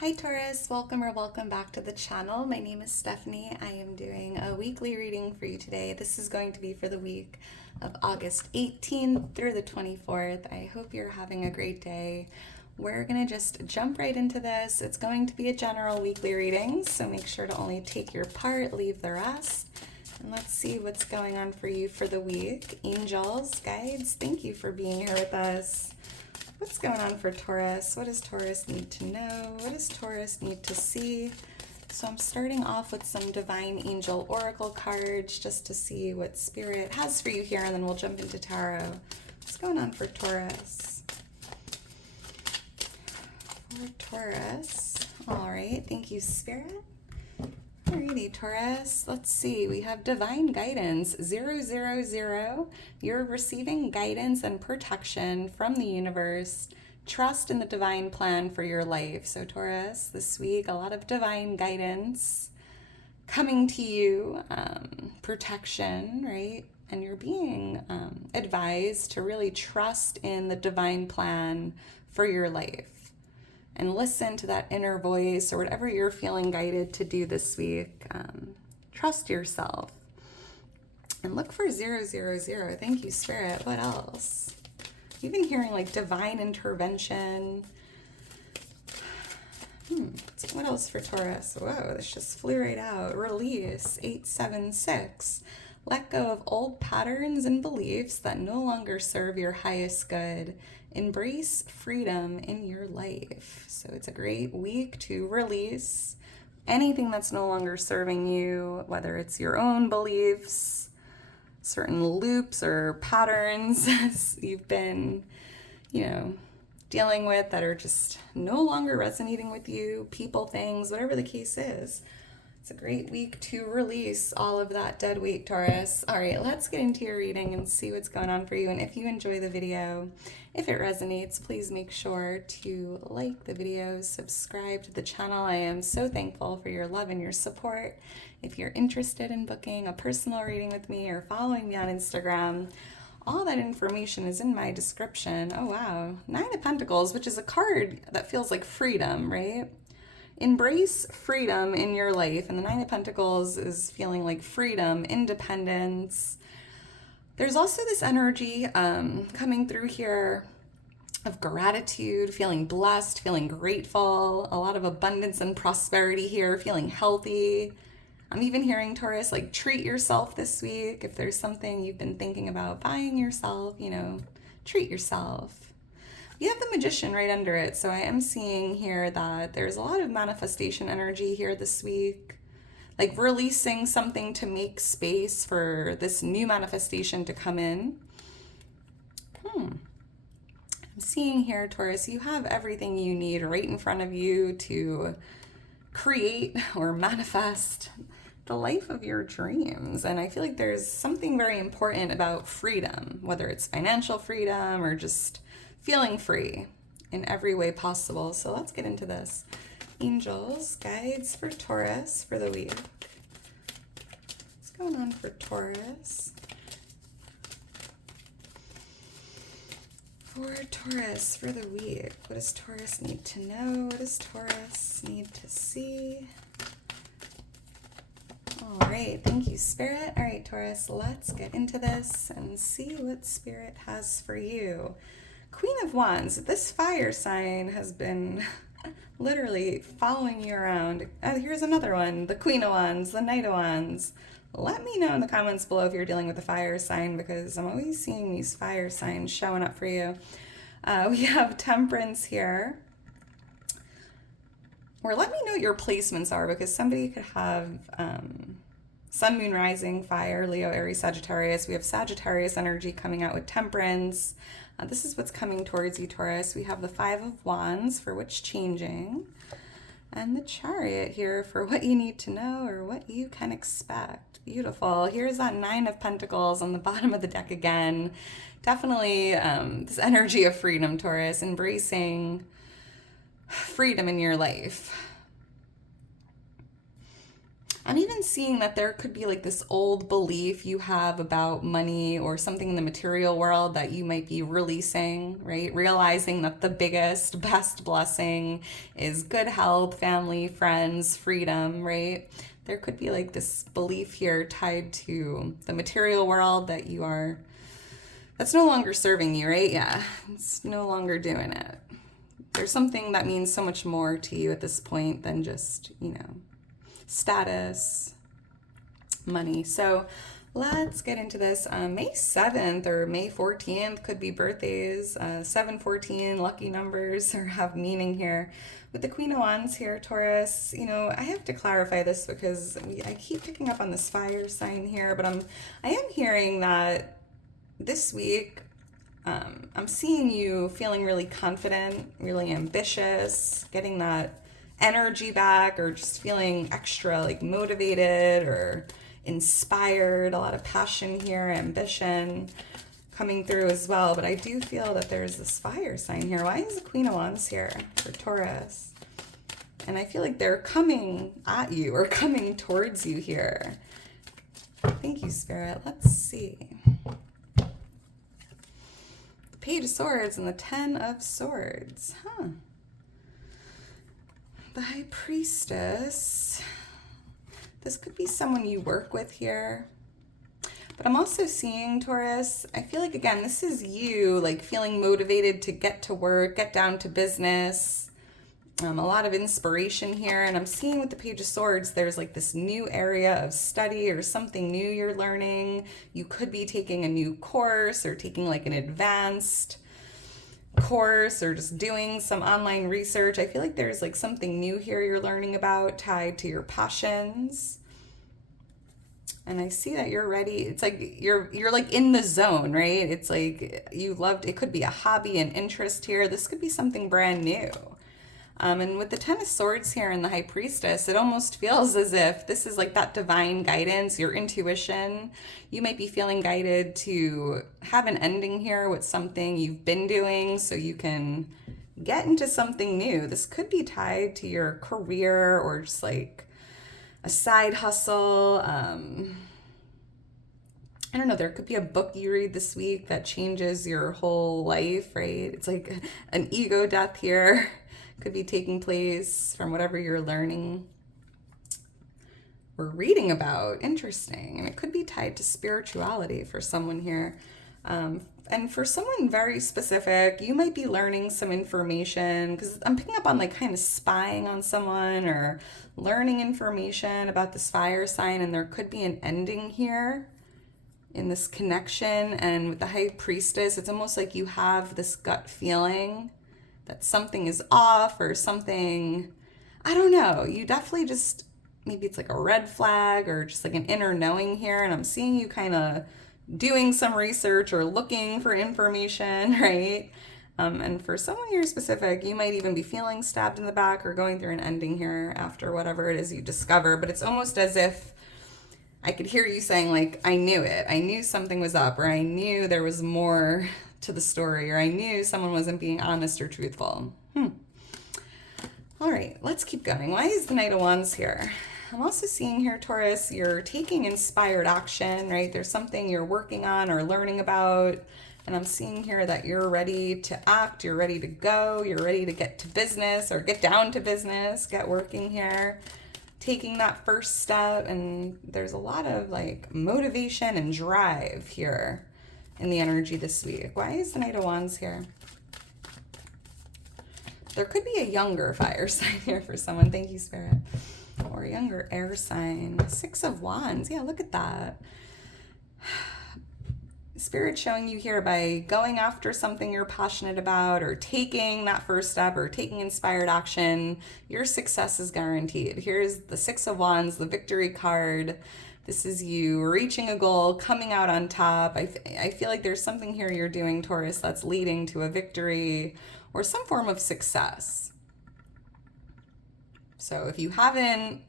Hi Taurus, welcome or welcome back to the channel. My name is Stephanie. I am doing a weekly reading for you today. This is going to be for the week of August 18th through the 24th. I hope you're having a great day. We're going to just jump right into this. It's going to be a general weekly reading, so make sure to only take your part, leave the rest. And let's see what's going on for you for the week. Angels, guides, thank you for being here with us. What's going on for Taurus? What does Taurus need to know? What does Taurus need to see? So I'm starting off with some Divine Angel Oracle cards just to see what Spirit has for you here, and then we'll jump into Tarot. What's going on for Taurus? For Taurus. All right, thank you, Spirit. Alrighty, Taurus, let's see. We have Divine Guidance 000. You're receiving guidance and protection from the universe. Trust in the divine plan for your life. So Taurus, this week, a lot of divine guidance coming to you, protection, right? And you're being advised to really trust in the divine plan for your life. And listen to that inner voice or whatever you're feeling guided to do this week. Trust yourself. And look for 000. Thank you, Spirit. What else? You've been hearing like divine intervention. What else for Taurus? Whoa, this just flew right out. Release 876. Let go of old patterns and beliefs that no longer serve your highest good. Embrace freedom in your life. So it's a great week to release anything that's no longer serving you, whether it's your own beliefs, certain loops or patterns you've been, dealing with that are just no longer resonating with you, people, things, whatever the case is. It's a great week to release all of that dead weight, Taurus. All right, let's get into your reading and see what's going on for you. And if you enjoy the video, if it resonates, please make sure to like the video, subscribe to the channel. I am so thankful for your love and your support. If you're interested in booking a personal reading with me or following me on Instagram, all that information is in my description. Oh, wow. 9 of Pentacles, which is a card that feels like freedom, right? Embrace freedom in your life. And the 9 of Pentacles is feeling like freedom, independence. There's also this energy coming through here of gratitude, feeling blessed, feeling grateful, a lot of abundance and prosperity here, feeling healthy. I'm even hearing, Taurus, like treat yourself this week. If there's something you've been thinking about buying yourself, treat yourself. You have the Magician right under it, so I am seeing here that there's a lot of manifestation energy here this week, like releasing something to make space for this new manifestation to come in. I'm seeing here, Taurus, you have everything you need right in front of you to create or manifest the life of your dreams. And I feel like there's something very important about freedom, whether it's financial freedom or just feeling free in every way possible. So let's get into this. Angels, guides for Taurus for the week. What's going on for Taurus? For Taurus for the week. What does Taurus need to know? What does Taurus need to see? All right, thank you, Spirit. All right, Taurus, let's get into this and see what Spirit has for you. Queen of Wands, this fire sign has been literally following you around. Here's another one, the Queen of Wands, the Knight of Wands. Let me know in the comments below if you're dealing with a fire sign, because I'm always seeing these fire signs showing up for you. We have Temperance here. Or let me know what your placements are, because somebody could have Sun, Moon, Rising, Fire, Leo, Aries, Sagittarius. We have Sagittarius energy coming out with Temperance. This is what's coming towards you, Taurus. We have the 5 of Wands for what's changing, and the Chariot here for what you need to know or what you can expect. Beautiful. Here's that 9 of Pentacles on the bottom of the deck again. Definitely this energy of freedom, Taurus, embracing freedom in your life. I'm even seeing that there could be like this old belief you have about money or something in the material world that you might be releasing, right? Realizing that the biggest, best blessing is good health, family, friends, freedom, right? There could be like this belief here tied to the material world that you are, that's no longer serving you, right? Yeah, it's no longer doing it. There's something that means so much more to you at this point than just, status, money. So let's get into this. May 7th or May 14th could be birthdays. 714 lucky numbers or have meaning here. With the Queen of Wands here, Taurus, I have to clarify this because I keep picking up on this fire sign here, but I am hearing that this week I'm seeing you feeling really confident, really ambitious, getting that energy back, or just feeling extra like motivated or inspired. A lot of passion here, ambition coming through as well. But I do feel that there's this fire sign here. Why is the Queen of Wands here for Taurus? And I feel like they're coming at you or coming towards you here. Thank you, Spirit. Let's see. Page of Swords and the Ten of Swords. The High Priestess. This could be someone you work with here. But I'm also seeing, Taurus, I feel like, again, this is you, like, feeling motivated to get to work, get down to business. A lot of inspiration here. And I'm seeing with the Page of Swords, there's like this new area of study or something new you're learning. You could be taking a new course or taking like an advanced course or just doing some online research. I feel like there's like something new here you're learning about tied to your passions. And I see that you're ready. It's like you're like in the zone, right? It's like it could be a hobby and interest here. This could be something brand new. And with the Ten of Swords here and the High Priestess, it almost feels as if this is like that divine guidance, your intuition. You might be feeling guided to have an ending here with something you've been doing so you can get into something new. This could be tied to your career or just like a side hustle. I don't know, there could be a book you read this week that changes your whole life, right? It's like an ego death here. Could be taking place from whatever you're learning or reading about. Interesting. And it could be tied to spirituality for someone here. And for someone very specific, you might be learning some information, because I'm picking up on like kind of spying on someone or learning information about this fire sign, and there could be an ending here in this connection. And with the High Priestess, it's almost like you have this gut feeling that something is off or something, I don't know. You definitely just, maybe it's like a red flag or just like an inner knowing here. And I'm seeing you kind of doing some research or looking for information, right? And for someone here specific, you might even be feeling stabbed in the back or going through an ending here after whatever it is you discover. But it's almost as if I could hear you saying like, I knew it. I knew something was up, or I knew there was more to the story, or I knew someone wasn't being honest or truthful. All right, let's keep going. Why is the Knight of Wands here? I'm also seeing here, Taurus, you're taking inspired action, right? There's something you're working on or learning about. And I'm seeing here that you're ready to act, you're ready to go, you're ready to get to business or get down to business, get working here, taking that first step. And there's a lot of like motivation and drive here in the energy this week. Why is the Knight of Wands here? There could be a younger fire sign here for someone. Thank you, Spirit. Or a younger air sign. Six of Wands. Yeah, look at that. Spirit showing you here by going after something you're passionate about or taking that first step or taking inspired action, your success is guaranteed. Here's the Six of Wands, the victory card. This is you reaching a goal, coming out on top. I feel like there's something here you're doing, Taurus, that's leading to a victory or some form of success. So if you haven't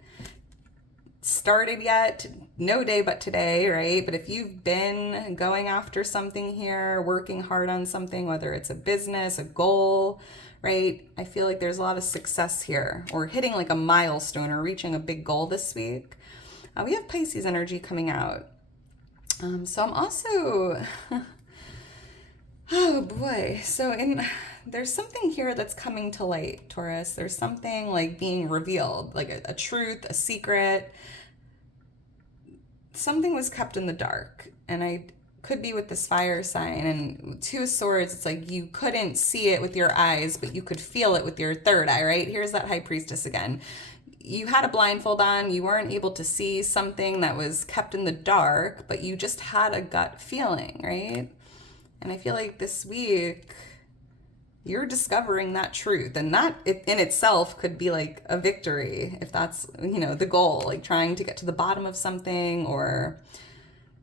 started yet, no day but today, right? But if you've been going after something here, working hard on something, whether it's a business, a goal, right? I feel like there's a lot of success here, or hitting like a milestone or reaching a big goal this week. We have Pisces energy coming out. So I'm also, oh boy. There's something here that's coming to light, Taurus. There's something like being revealed, like a truth, a secret. Something was kept in the dark, and I could be with this fire sign. And Two of Swords, it's like you couldn't see it with your eyes, but you could feel it with your third eye, right? Here's that High Priestess again. You had a blindfold on, you weren't able to see something that was kept in the dark, but you just had a gut feeling, right? And I feel like this week you're discovering that truth, and that in itself could be like a victory if that's, the goal, like trying to get to the bottom of something or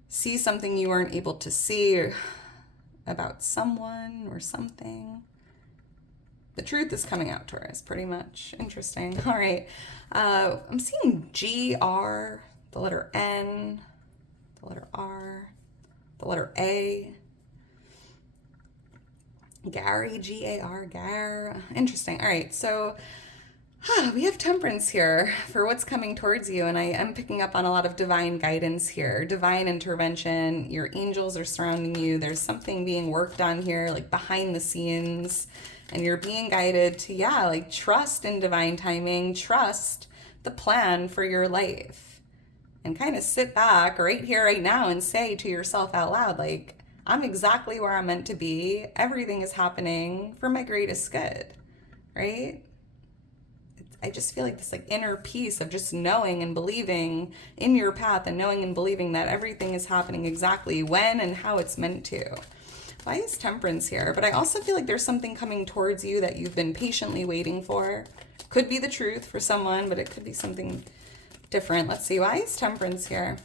see something you weren't able to see about someone or something. The truth is coming out, Taurus, pretty much. Interesting. All right. I'm seeing GR, the letter N, the letter R, the letter A. Gary, Gar, Gar. Interesting. All right. So we have Temperance here for what's coming towards you. And I am picking up on a lot of divine guidance here, divine intervention. Your angels are surrounding you. There's something being worked on here, like behind the scenes. And you're being guided to, trust in divine timing, trust the plan for your life. And kind of sit back right here, right now, and say to yourself out loud, like, I'm exactly where I'm meant to be. Everything is happening for my greatest good, right? I just feel like this inner peace of just knowing and believing in your path and knowing and believing that everything is happening exactly when and how it's meant to. Why is Temperance here? But I also feel like there's something coming towards you that you've been patiently waiting for. Could be the truth for someone, but it could be something different. Let's see. Why is Temperance here?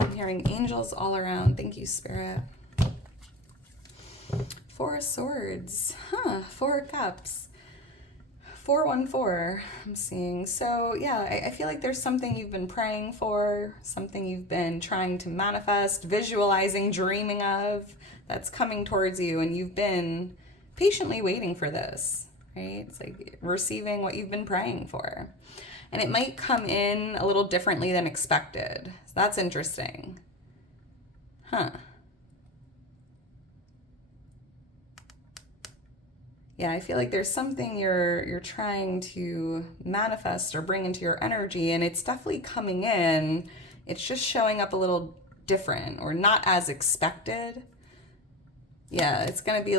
I'm hearing angels all around. Thank you, Spirit. Four of Swords. Four of Cups. 414, I'm seeing. So I feel like there's something you've been praying for, something you've been trying to manifest, visualizing, dreaming of, that's coming towards you, and you've been patiently waiting for this, right? It's like receiving what you've been praying for. And it might come in a little differently than expected. So that's interesting. Yeah, I feel like there's something you're trying to manifest or bring into your energy, and it's definitely coming in. It's just showing up a little different or not as expected. Yeah, it's going to be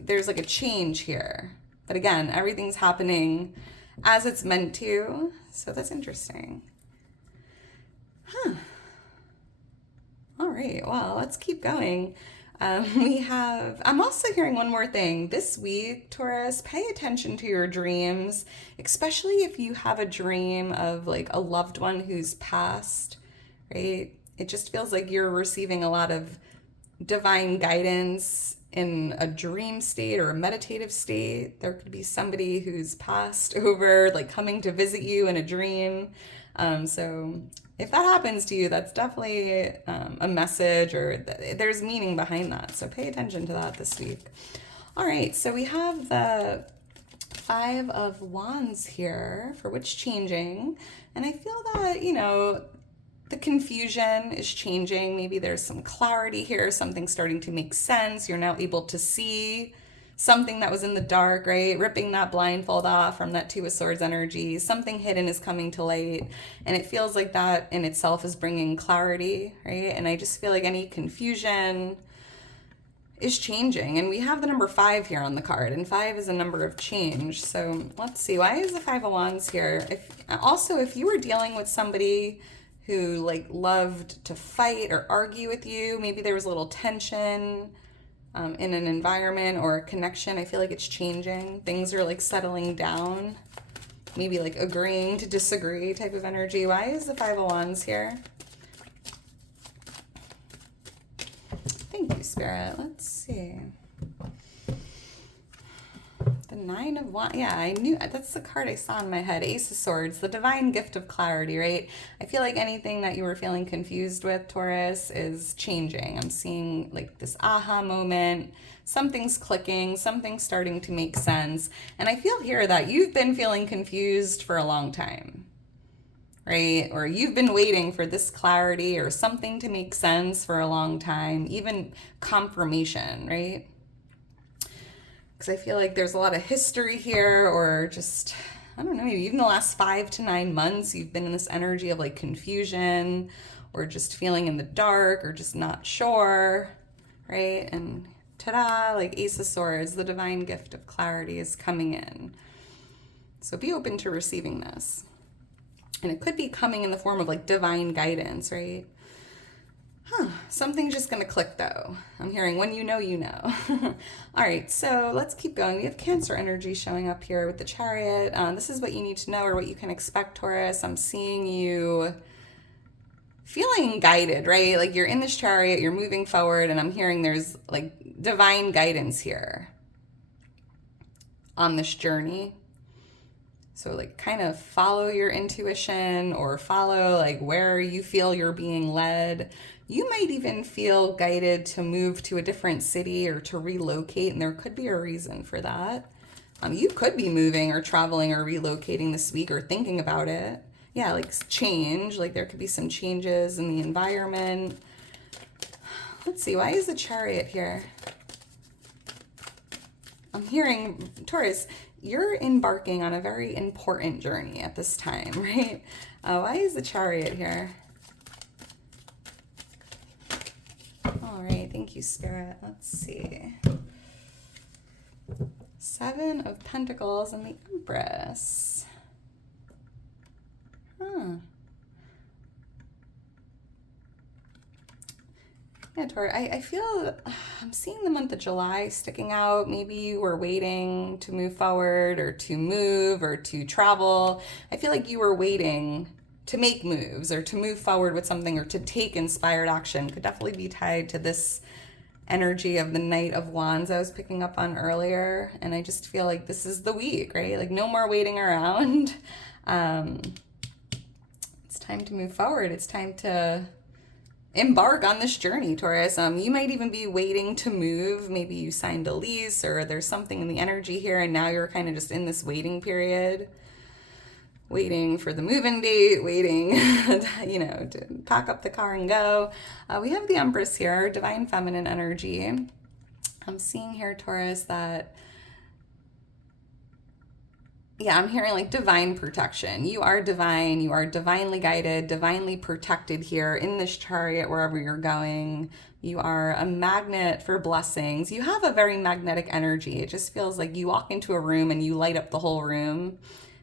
there's like a change here. But again, everything's happening as it's meant to. So that's interesting. All right, well, let's keep going. I'm also hearing one more thing. This week, Taurus, pay attention to your dreams, especially if you have a dream of a loved one who's passed, right? It just feels like you're receiving a lot of divine guidance in a dream state or a meditative state. There could be somebody who's passed over, coming to visit you in a dream. So if that happens to you, that's definitely a message, or there's meaning behind that. So pay attention to that this week. All right, so we have the Five of Wands here for what's changing. And I feel that, the confusion is changing. Maybe there's some clarity here, something starting to make sense. You're now able to see something that was in the dark, right? Ripping that blindfold off from that Two of Swords energy. Something hidden is coming to light. And it feels like that in itself is bringing clarity, right? And I just feel like any confusion is changing. And we have the number 5 here on the card. And 5 is a number of change. So let's see. Why is the Five of Wands here? If you were dealing with somebody who loved to fight or argue with you, maybe there was a little tension in an environment or a connection, I feel like it's changing. Things are settling down, maybe agreeing to disagree type of energy. Why is the Five of Wands here? Thank you, Spirit. Let's see. The Nine of Wands. Yeah, I knew that's the card I saw in my head. Ace of Swords, the divine gift of clarity, right? I feel like anything that you were feeling confused with, Taurus, is changing. I'm seeing this aha moment, something's clicking, something's starting to make sense. And I feel here that you've been feeling confused for a long time, right? Or you've been waiting for this clarity or something to make sense for a long time, even confirmation, right? Because I feel like there's a lot of history here, or just, I don't know, maybe even the last 5 to 9 months, you've been in this energy of like confusion or just feeling in the dark or just not sure, right? And ta-da, like Ace of Swords, the divine gift of clarity is coming in. So be open to receiving this. And it could be coming in the form of like divine guidance, right? Something's just going to click though. I'm hearing when you know, you know. All right, so let's keep going. We have Cancer energy showing up here with the Chariot. This is what you need to know or what you can expect, Taurus. I'm seeing you feeling guided, right? Like you're in this Chariot, you're moving forward, and I'm hearing there's like divine guidance here on this journey. So like kind of follow your intuition or follow like where you feel you're being led. You might even feel guided to move to a different city or to relocate, and there could be a reason for that. You could be moving or traveling or relocating this week or thinking about it. Yeah, like change, like there could be some changes in the environment. Let's see, why is the Chariot here? I'm hearing, Taurus, you're embarking on a very important journey at this time, right? Why is the Chariot here? All right, thank you, Spirit. Let's see. 7 of Pentacles and the Empress. Yeah, Taurus, I feel, I'm seeing the month of July sticking out. Maybe you were waiting to move forward or to move or to travel. I feel like you were waiting to make moves or to move forward with something or to take inspired action. Could definitely be tied to this energy of the Knight of Wands I was picking up on earlier. And I just feel like this is the week, right? Like no more waiting around. It's time to move forward. It's time to embark on this journey, Taurus. You might even be waiting to move. Maybe you signed a lease or there's something in the energy here and now you're kind of just in this waiting period, waiting for the move-in date, waiting, you know, to pack up the car and go. We have the Empress here, divine feminine energy. I'm seeing here, Taurus, that yeah, I'm hearing like divine protection. You are divine. You are divinely guided, divinely protected here in this Chariot, wherever you're going. You are a magnet for blessings. You have a very magnetic energy. It just feels like you walk into a room and you light up the whole room.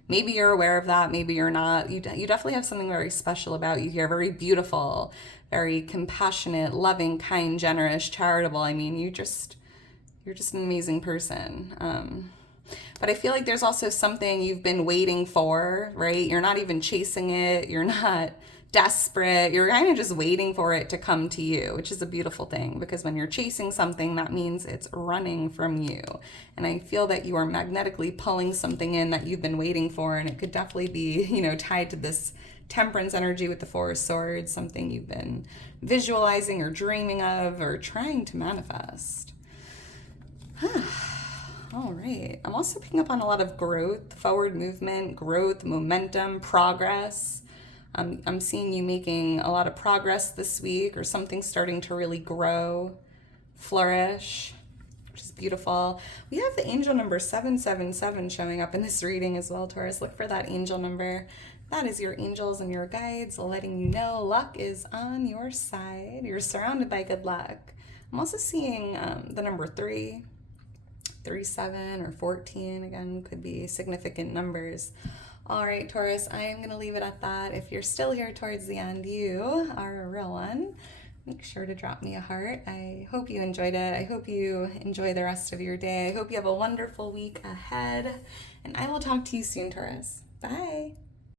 Maybe you're aware of that. Maybe you're not. You definitely have something very special about you here. Very beautiful, very compassionate, loving, kind, generous, charitable. I mean, you're just an amazing person. But I feel like there's also something you've been waiting for, right? You're not even chasing it. You're not desperate. You're kind of just waiting for it to come to you, which is a beautiful thing, because when you're chasing something, that means it's running from you. And I feel that you are magnetically pulling something in that you've been waiting for, and it could definitely be, you know, tied to this Temperance energy with the 4 of Swords, something you've been visualizing or dreaming of or trying to manifest. All right. I'm also picking up on a lot of growth, forward movement, growth, momentum, progress. I'm seeing you making a lot of progress this week, or something starting to really grow, flourish, which is beautiful. We have the angel number 777 showing up in this reading as well, Taurus. Look for that angel number. That is your angels and your guides letting you know luck is on your side. You're surrounded by good luck. I'm also seeing the number 3. 37 or 14, again, could be significant numbers. All right, Taurus, I am going to leave it at that. If you're still here towards the end, you are a real one. Make sure to drop me a heart. I hope you enjoyed it. I hope you enjoy the rest of your day. I hope you have a wonderful week ahead. And I will talk to you soon, Taurus. Bye.